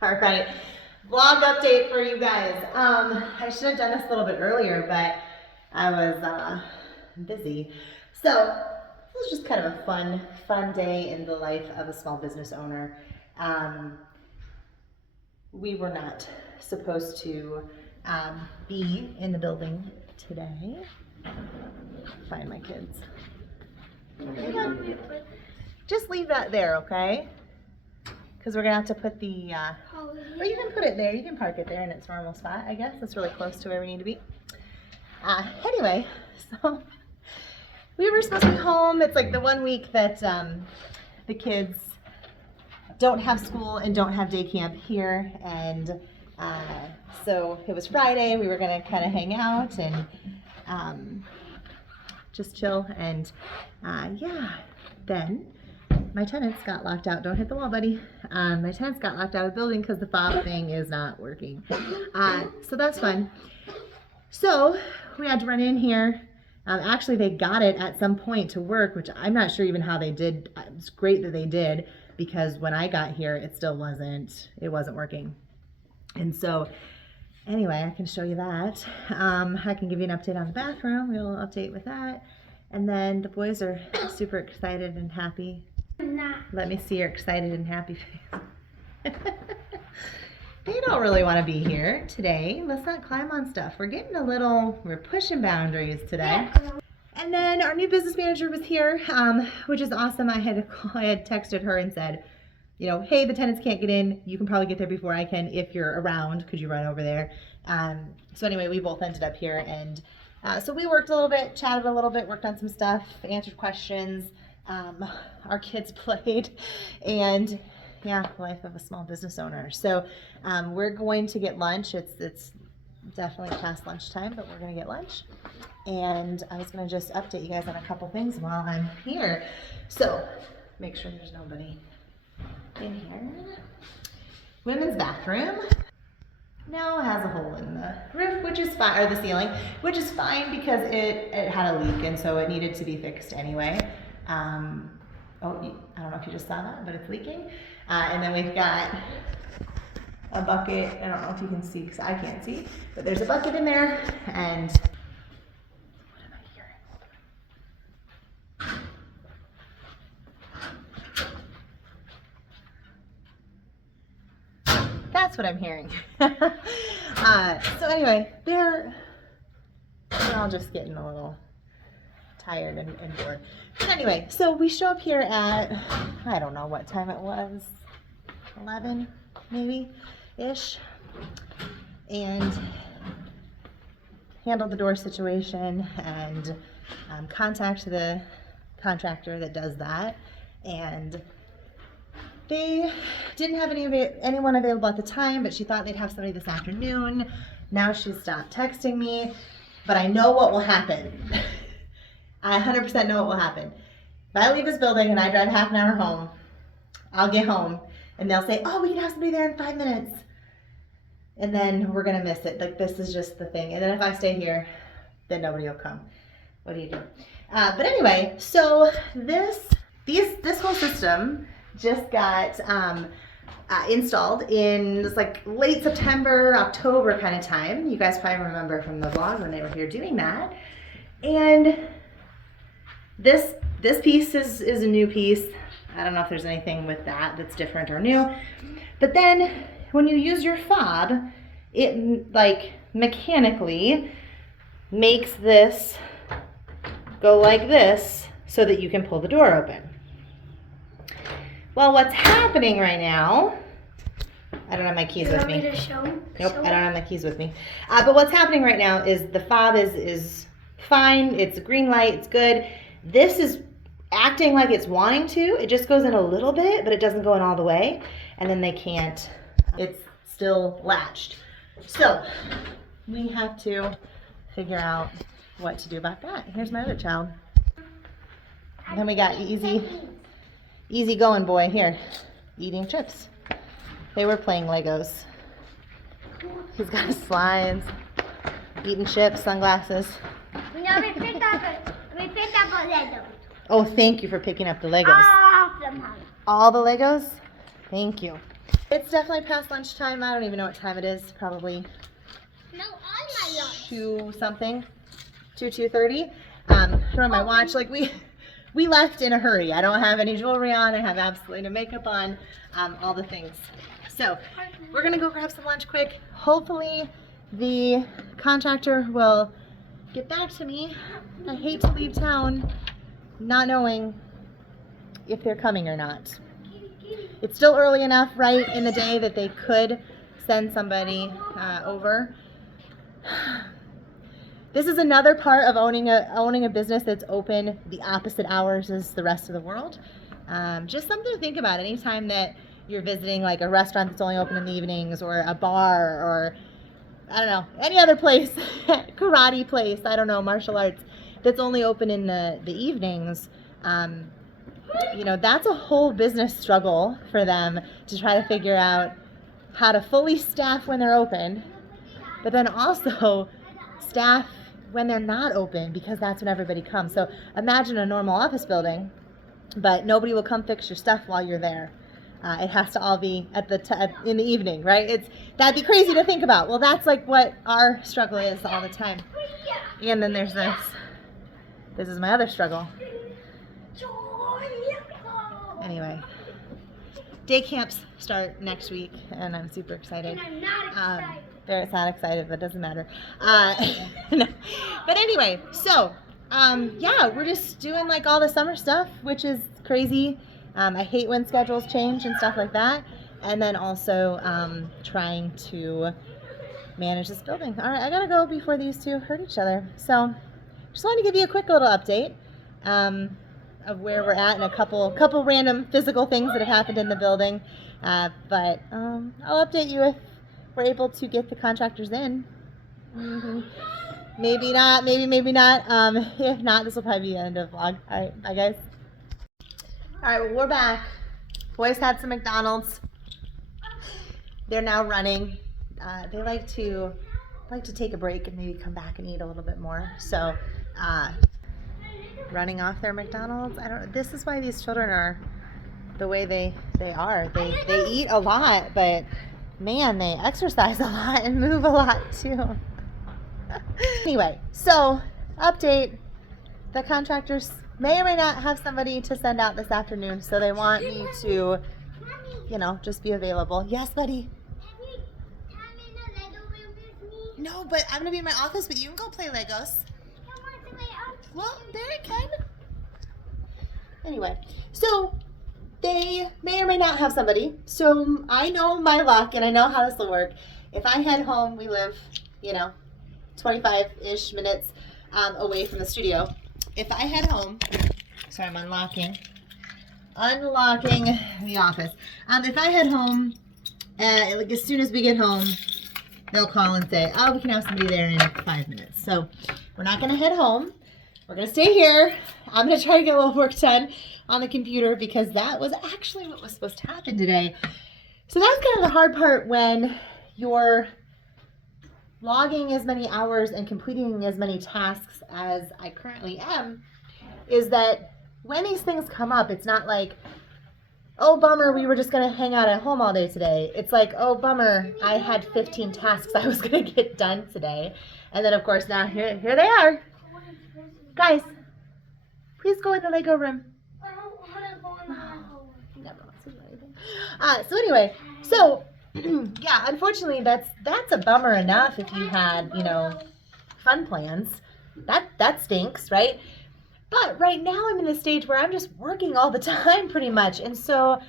All right, vlog update for you guys. I should have done this a little bit earlier, but I was busy. So it was just kind of a fun day in the life of a small business owner. We were not supposed to be in the building today. Find my kids. Just leave that there, okay? Because we're gonna have to put the, or you can put it there. You can park it there in its normal spot, I guess. It's really close to where we need to be. Anyway, so we were supposed to be home. It's like the 1 week that the kids don't have school and don't have day camp here, and so it was Friday. We were gonna kind of hang out and just chill, and yeah, then my tenants got locked out. Don't hit the wall, buddy. My tenants got locked out of the building because the fob thing is not working. So that's fun. So we had to run in here. Actually, they got it at some point to work, which I'm not sure even how they did. It's great that they did, because when I got here, it still wasn't working. And so anyway, I can show you that. I can give you an update on the bathroom. We'll update with that. And then the boys are super excited and happy. Let me see your excited and happy face. They don't really want to be here today. Let's not climb on stuff. We're pushing boundaries today. And then our new business manager was here, which is awesome. I had texted her and said, you know, hey, the tenants can't get in. You can probably get there before I can. If you're around, could you run over there? So anyway, we both ended up here, and so we worked a little bit, chatted a little bit, worked on some stuff, answered questions. Our kids played, and yeah, life of a small business owner. So we're going to get lunch. It's definitely past lunchtime, but we're going to get lunch. And I was going to just update you guys on a couple things while I'm here. So make sure there's nobody in here. Women's bathroom now has a hole in the roof, which is fine, or the ceiling, which is fine because it had a leak, and so it needed to be fixed anyway. Oh, I don't know if you just saw that, but it's leaking. And then we've got a bucket. I don't know if you can see, because I can't see, but there's a bucket in there. And what am I hearing? That's what I'm hearing. So anyway, we're all just getting a little tired and bored. But anyway, so we show up here at, I don't know what time it was, 11 maybe ish, and handle the door situation and contact the contractor that does that. And they didn't have anyone available at the time, but she thought they'd have somebody this afternoon. Now she's stopped texting me, but I know what will happen. I 100% know what will happen. If I leave this building and I drive half an hour home, I'll get home and they'll say, oh, we can have somebody there in 5 minutes. And then we're gonna miss it. Like, this is just the thing. And then if I stay here, then nobody will come. What do you do? But anyway, so this whole system just got installed in this like late September, October kind of time. You guys probably remember from the vlog when they were here doing that. And this piece is a new piece. I don't know if there's anything with that that's different or new. But then when you use your fob, it like mechanically makes this go like this so that you can pull the door open. Well, what's happening right now, I don't have my keys with me. Nope, I don't have my keys with me. But what's happening right now is the fob is fine. It's a green light. It's good. This is acting like it's wanting to. It just goes in a little bit, but it doesn't go in all the way. And then they can't. It's still latched. So we have to figure out what to do about that. Here's my other child. And then we got easy going boy here, eating chips. They were playing Legos. He's got his slides, eating chips, sunglasses. We picked up a Lego. Oh, thank you for picking up the Legos. All of them. All the Legos? Thank you. It's definitely past lunchtime. I don't even know what time it is. Probably No, on my lunch. 2 something, 2:30. I don't have my watch. Like we left in a hurry. I don't have any jewelry on. I have absolutely no makeup on. All the things. So we're gonna go grab some lunch quick. Hopefully the contractor will get back to me. I hate to leave town not knowing if they're coming or not. It's still early enough, right, in the day that they could send somebody over. This is another part of owning a business that's open the opposite hours as the rest of the world. Just something to think about anytime that you're visiting like a restaurant that's only open in the evenings, or a bar, or I don't know, any other place, karate place, I don't know, martial arts, that's only open in the evenings. You know, that's a whole business struggle for them to try to figure out how to fully staff when they're open, but then also staff when they're not open, because that's when everybody comes. So imagine a normal office building, but nobody will come fix your stuff while you're there. It has to all be at in the evening, right? That'd be crazy to think about. Well, that's like what our struggle is all the time. And then there's this. This is my other struggle. Anyway, day camps start next week, and I'm super excited. And I'm not excited. Barrett's not excited, but it doesn't matter. No. But anyway, so yeah, we're just doing like all the summer stuff, which is crazy. I hate when schedules change and stuff like that. And then also trying to manage this building. All right, I gotta go before these two hurt each other. So just wanted to give you a quick little update of where we're at, and a couple random physical things that have happened in the building. But I'll update you if we're able to get the contractors in. Maybe not, maybe not. If not, this will probably be the end of the vlog. All right, bye guys. All right, well, we're back. Boys had some McDonald's. They're now running. They like to take a break and maybe come back and eat a little bit more. So, running off their McDonald's. This is why these children are the way they are. They eat a lot, but man, they exercise a lot and move a lot too. Anyway, so update. The contractors may or may not have somebody to send out this afternoon, so they want me to, you know, just be available. Yes, buddy? Can you come in the Lego room with me? No, but I'm going to be in my office, but you can go play Legos. I want to play outside. Well, there you can. Anyway, so they may or may not have somebody. So I know my luck, and I know how this will work. If I head home, we live, 25-ish minutes away from the studio. If I head home, sorry, I'm unlocking the office. If I head home, like as soon as we get home, they'll call and say, oh, we can have somebody there in 5 minutes. So we're not going to head home. We're going to stay here. I'm going to try to get a little work done on the computer, because that was actually what was supposed to happen today. So that's kind of the hard part when you're logging as many hours and completing as many tasks as I currently am, is that when these things come up, it's not like, oh, bummer, we were just going to hang out at home all day today. It's like, oh, bummer, I had 15 tasks I was going to get done today. And then, of course, now here they are. Guys, please go in the Lego room. I don't want to go in the Lego room. Never wants to do anything. So anyway, yeah, unfortunately, that's a bummer enough if you had, fun plans. That stinks, right? But right now I'm in the stage where I'm just working all the time pretty much. And so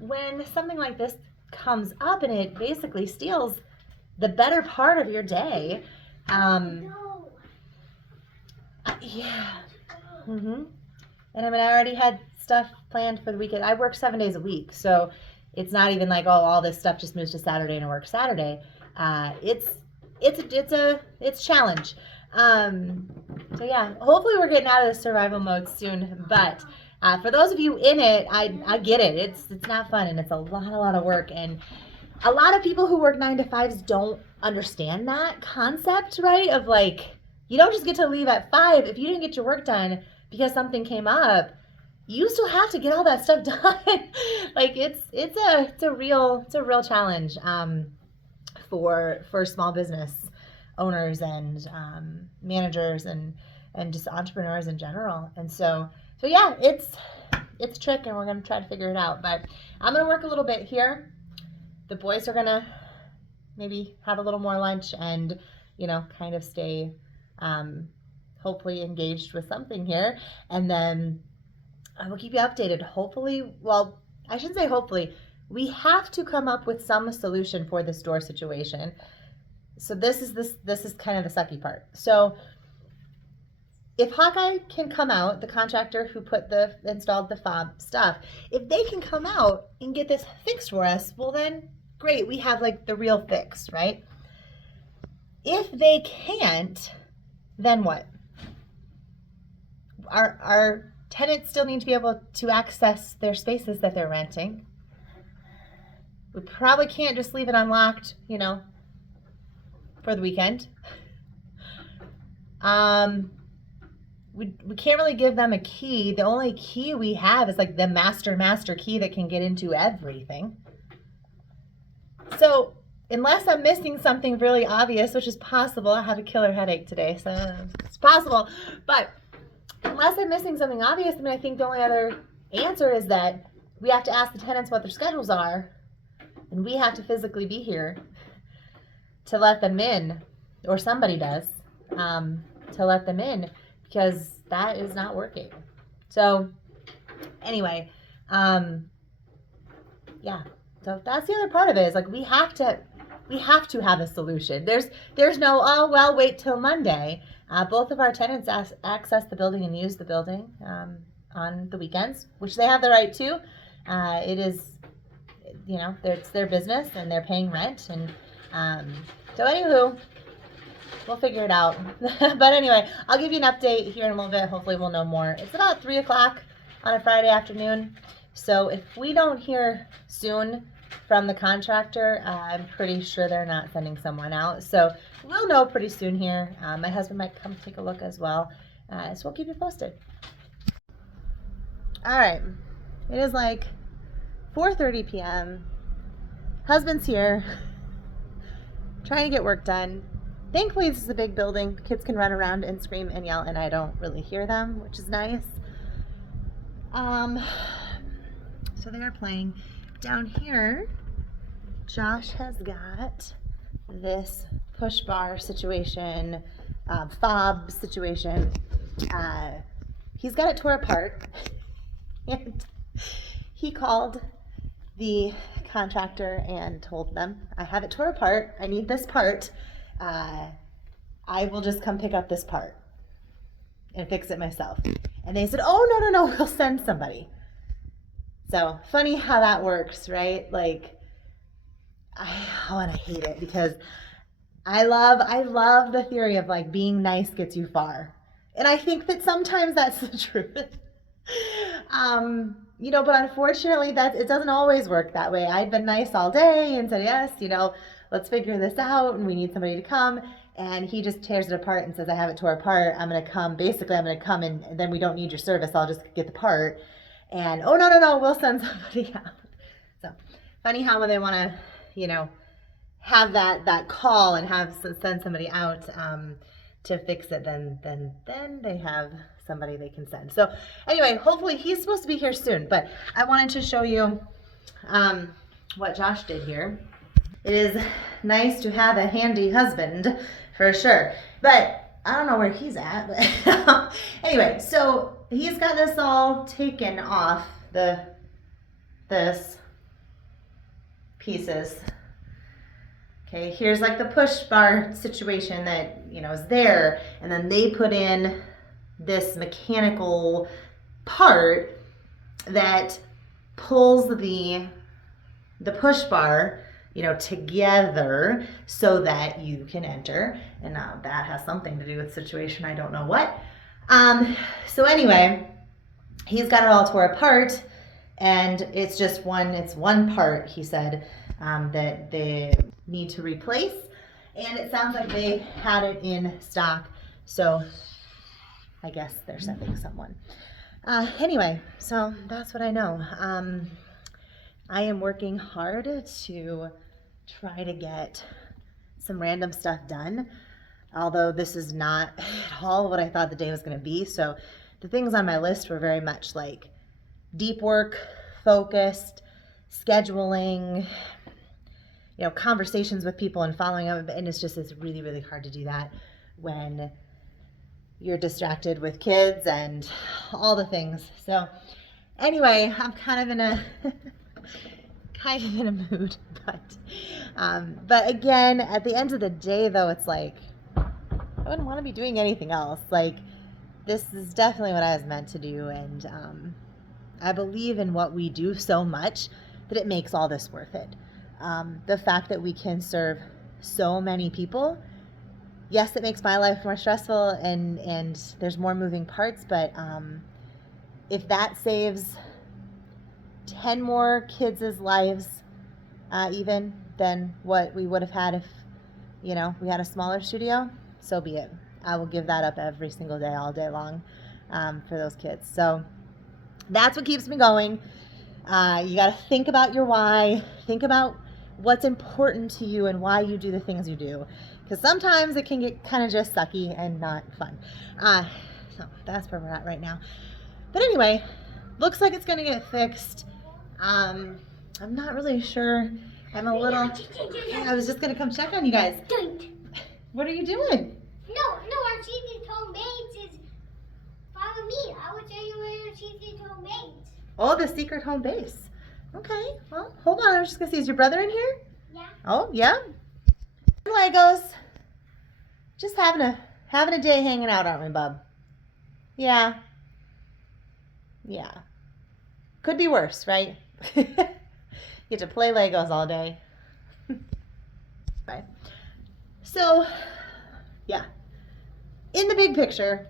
when something like this comes up and it basically steals the better part of your day, yeah. And I mean, I already had stuff planned for the weekend. I work 7 days a week, so it's not even like, oh, all this stuff just moves to Saturday and I work Saturday. It's a challenge. So yeah, hopefully we're getting out of the survival mode soon. But for those of you in it, I get it. It's not fun, and it's a lot of work. And a lot of people who work 9 to 5s don't understand that concept, right? Of like, you don't just get to leave at 5 if you didn't get your work done because something came up. you still have to get all that stuff done. Like it's a real challenge for small business owners and managers and just entrepreneurs in general. And so yeah, it's a trick, and we're gonna try to figure it out. But I'm gonna work a little bit here. The boys are gonna maybe have a little more lunch and kind of stay hopefully engaged with something here, and then I will keep you updated. Hopefully, well, I shouldn't say hopefully. We have to come up with some solution for this door situation. So this is kind of the sucky part. So if Hawkeye can come out, the contractor who installed the fob stuff, if they can come out and get this fixed for us, well then great, we have like the real fix, right? If they can't, then what? Our tenants still need to be able to access their spaces that they're renting. We probably can't just leave it unlocked, for the weekend. We can't really give them a key. The only key we have is like the master key that can get into everything. So unless I'm missing something really obvious, which is possible, I have a killer headache today, so it's possible. But unless I'm missing something obvious, I think the only other answer is that we have to ask the tenants what their schedules are, and we have to physically be here to let them in, or somebody does, to let them in, because that is not working. So anyway, yeah. So that's the other part of it, is like we have to have a solution. There's no, oh well, wait till Monday. Both of our tenants access the building and use the building on the weekends, which they have the right to. It is, it's their business and they're paying rent, and so anywho, we'll figure it out. But anyway, I'll give you an update here in a little bit. Hopefully we'll know more. It's about 3 o'clock on a Friday afternoon. So if we don't hear soon from the contractor, I'm pretty sure they're not sending someone out. So we'll know pretty soon here. My husband might come take a look as well. So we'll keep you posted. All right. It is like 4:30 p.m. Husband's here, trying to get work done. Thankfully, this is a big building. The kids can run around and scream and yell, and I don't really hear them, which is nice. So they are playing. Down here, Josh has got this push bar situation, fob situation. He's got it tore apart, and he called the contractor and told them, I have it tore apart. I need this part. I will just come pick up this part and fix it myself. And they said, oh, no, we'll send somebody. So funny how that works, right? Like, I hate it, because I love the theory of like being nice gets you far. And I think that sometimes that's the truth. But unfortunately it doesn't always work that way. I've been nice all day and said, yes, let's figure this out, and we need somebody to come. And he just tears it apart and says, I have it tore apart. I'm going to come and then we don't need your service. I'll just get the part. And, oh, no, we'll send somebody out. So funny how when they want to, have that call and send somebody out to fix it, then they have somebody they can send. So anyway, hopefully he's supposed to be here soon, but I wanted to show you what Josh did here. It is nice to have a handy husband, for sure, but I don't know where he's at. But anyway, so he's got this all taken off this pieces. Okay, here's like the push bar situation that is there, and then they put in this mechanical part that pulls the push bar together so that you can enter. And now that has something to do with the situation, I don't know what. So anyway, he's got it all tore apart, and it's one part, he said, that they need to replace, and it sounds like they had it in stock, so I guess they're sending someone. Anyway, so that's what I know. I am working hard to try to get some random stuff done, although this is not at all what I thought the day was going to be. So the things on my list were very much like deep work, focused, scheduling, conversations with people and following up. And it's really, really hard to do that when you're distracted with kids and all the things. So anyway, I'm kind of in a mood, but again, at the end of the day, though, it's like I wouldn't want to be doing anything else. Like, this is definitely what I was meant to do, and I believe in what we do so much that it makes all this worth it. The fact that we can serve so many people, yes, it makes my life more stressful and there's more moving parts, but if that saves 10 more kids' lives even than what we would have had if, we had a smaller studio, so be it. I will give that up every single day, all day long, for those kids. So that's what keeps me going. You got to think about your why. Think about what's important to you and why you do the things you do. Because sometimes it can get kind of just sucky and not fun. So that's where we're at right now. But anyway, looks like it's going to get fixed. I'm not really sure. I was just going to come check on you guys. Don't. What are you doing? No, our secret home base is follow me. I will show you where your secret home base. Oh, the secret home base. Okay, well, hold on. I was just going to see, is your brother in here? Yeah. Oh, yeah. Legos. Just having a day hanging out, aren't we, bub? Yeah. Yeah. Could be worse, right? Get to play Legos all day. Right. So, yeah. In the big picture,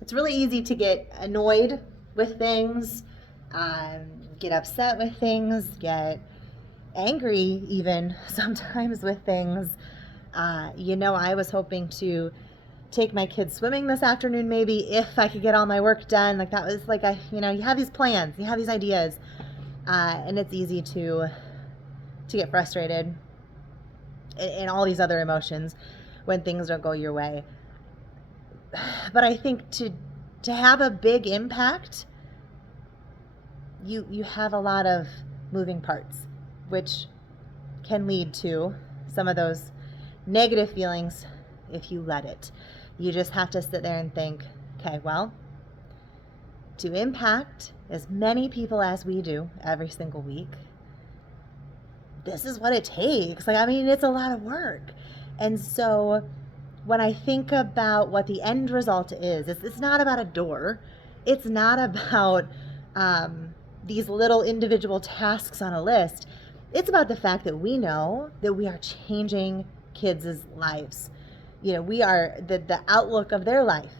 it's really easy to get annoyed with things, get upset with things, get angry even sometimes with things. I was hoping to take my kids swimming this afternoon, maybe, if I could get all my work done. Like, that was like, you have these plans, you have these ideas, and it's easy to get frustrated and all these other emotions when things don't go your way. But I think to have a big impact, you have a lot of moving parts, which can lead to some of those negative feelings if you let it. You just have to sit there and think, okay, well, to impact as many people as we do every single week, this is what it takes. It's a lot of work. And so when I think about what the end result is, it's not about a door. It's not about these little individual tasks on a list. It's about the fact that we know that we are changing kids' lives. We are, the outlook of their life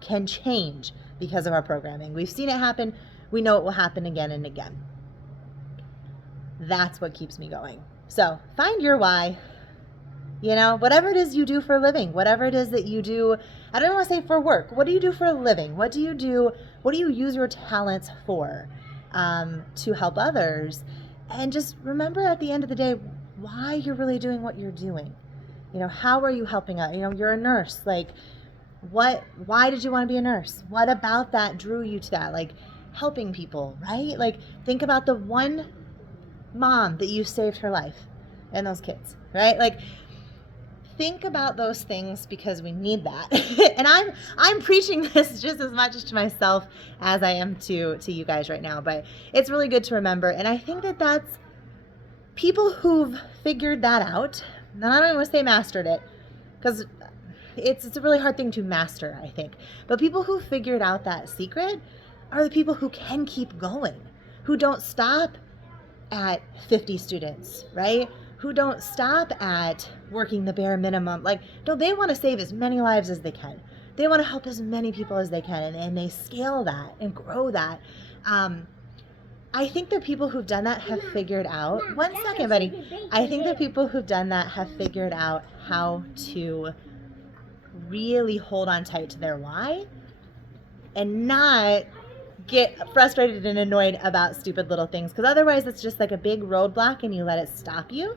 can change because of our programming. We've seen it happen. We know it will happen again and again. That's what keeps me going. So find your why. Whatever it is you do for a living, whatever it is that you do, I don't want to say for work. What do you do for a living? What do you do? What do you use your talents for, to help others? And just remember at the end of the day, why you're really doing what you're doing. How are you helping out? You're a nurse. Like, why did you want to be a nurse? What about that drew you to that? Like, helping people, right? Like, think about the one mom that you saved her life and those kids, right? Like, think about those things, because we need that. And I'm preaching this just as much to myself as I am to you guys right now, but it's really good to remember. And I think that that's people who've figured that out, and I don't even want to say mastered it, because it's a really hard thing to master, I think. But people who figured out that secret are the people who can keep going, who don't stop at 50 students, right? Who don't stop at working the bare minimum. Like, no, they want to save as many lives as they can. They want to help as many people as they can, and they scale that and grow that. I think the people who've done that have figured out, one second, buddy. I think the people who've done that have figured out how to really hold on tight to their why and not get frustrated and annoyed about stupid little things, because otherwise it's just like a big roadblock and you let it stop you.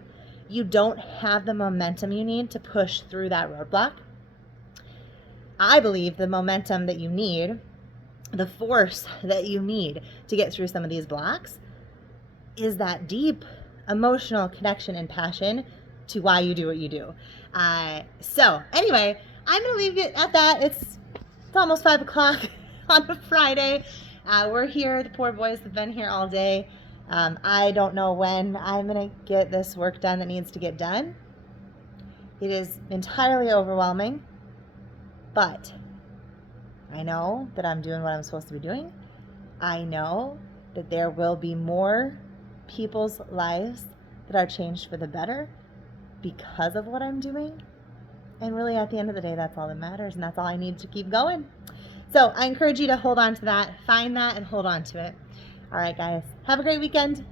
You don't have the momentum you need to push through that roadblock. I believe the momentum that you need, the force that you need to get through some of these blocks, is that deep emotional connection and passion to why you do what you do. So anyway, I'm going to leave it at that. It's almost 5 o'clock on a Friday. We're here. The poor boys have been here all day. I don't know when I'm going to get this work done that needs to get done. It is entirely overwhelming, but I know that I'm doing what I'm supposed to be doing. I know that there will be more people's lives that are changed for the better because of what I'm doing. And really, at the end of the day, that's all that matters, and that's all I need to keep going. So I encourage you to hold on to that, find that, and hold on to it. All right, guys. Have a great weekend.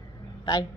Bye.